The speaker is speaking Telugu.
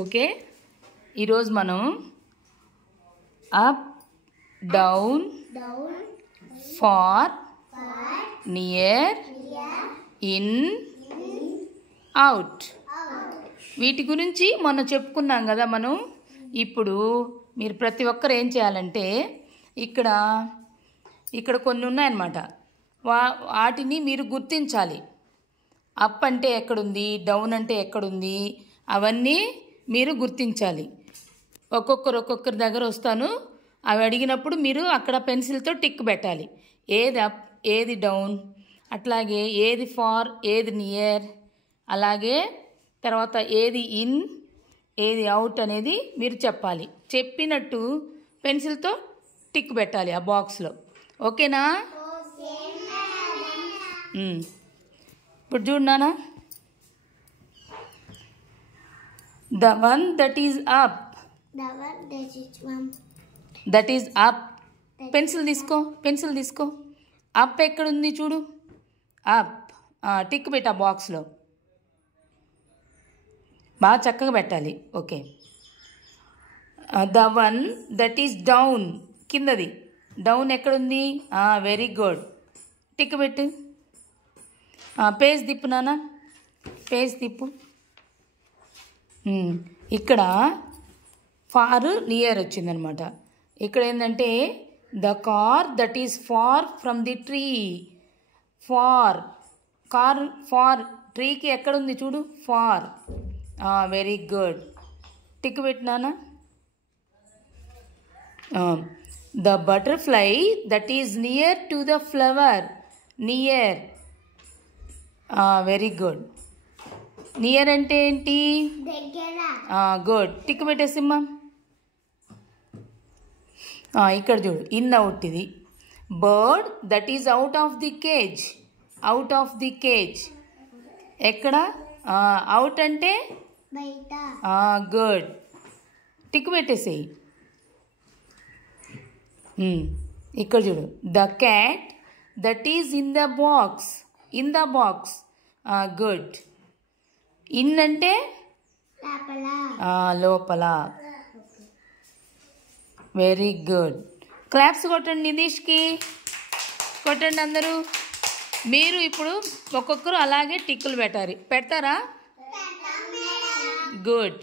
ఓకే, ఈరోజు మనం up, down, far, near, in, out వీటి గురించి మొన్న చెప్పుకున్నాం కదా మనం. ఇప్పుడు మీరు ప్రతి ఒక్కరు ఏం చేయాలంటే ఇక్కడ కొన్ని ఉన్నాయన్నమాట. వాటిని మీరు గుర్తించాలి. అప్ అంటే ఎక్కడుంది, డౌన్ అంటే ఎక్కడుంది, అవన్నీ మీరు గుర్తించాలి. ఒక్కొక్కరి దగ్గర వస్తాను. అవి అడిగినప్పుడు మీరు అక్కడ పెన్సిల్తో టిక్ పెట్టాలి. ఏది అప్, ఏది డౌన్, అట్లాగే ఏది ఫార్, ఏది నియర్, అలాగే తర్వాత ఏది ఇన్, ఏది అవుట్ అనేది మీరు చెప్పాలి. చెప్పినట్టు పెన్సిల్తో టిక్ పెట్టాలి ఆ బాక్స్లో. ఓకేనా? ఇప్పుడు చూడు నాన్న. The one that is up. That is up. Pencil తీసుకో. అప్ ఎక్కడుంది చూడు. అప్ టిక్ పెట్టా బాక్స్లో. బాగా చక్కగా పెట్టాలి. Okay. The one that is down, కిందది. డౌన్ ఎక్కడుంది? వెరీ గుడ్, టిక్ పెట్టు. పేజ్ తిప్పు నాన్న, పేజ్ తిప్పు. ఇక్కడ ఫార్, నియర్ వచ్చిందనమాట. ఇక్కడ ఏంటంటే the car that is far from the tree. Far ట్రీకి ఎక్కడుంది చూడు, ఫార్. వెరీ గుడ్, టిక్ పెట్టినానా. The butterfly that is near to the flower. Near. Very good. Near అంటే ఏంటి? గుడ్, టిక్ పెట్టేసిమ్మా. ఇక్కడ చూడు, ఇన్, అవుట్. ఇది bird that is out of the cage. Out of the cage ఎక్కడ? అవుట్ అంటే గుడ్, టిక్ పెట్టేసేయి. ఇక్కడ చూడు, the cat that is in the box. In the box. Good. In అంటే లోపల. Very good. క్లాప్స్ కొట్టండి నితీష్కి, కొట్టండి అందరూ. మీరు ఇప్పుడు ఒక్కొక్కరు అలాగే టిక్కులు పెడతారా? గుడ్.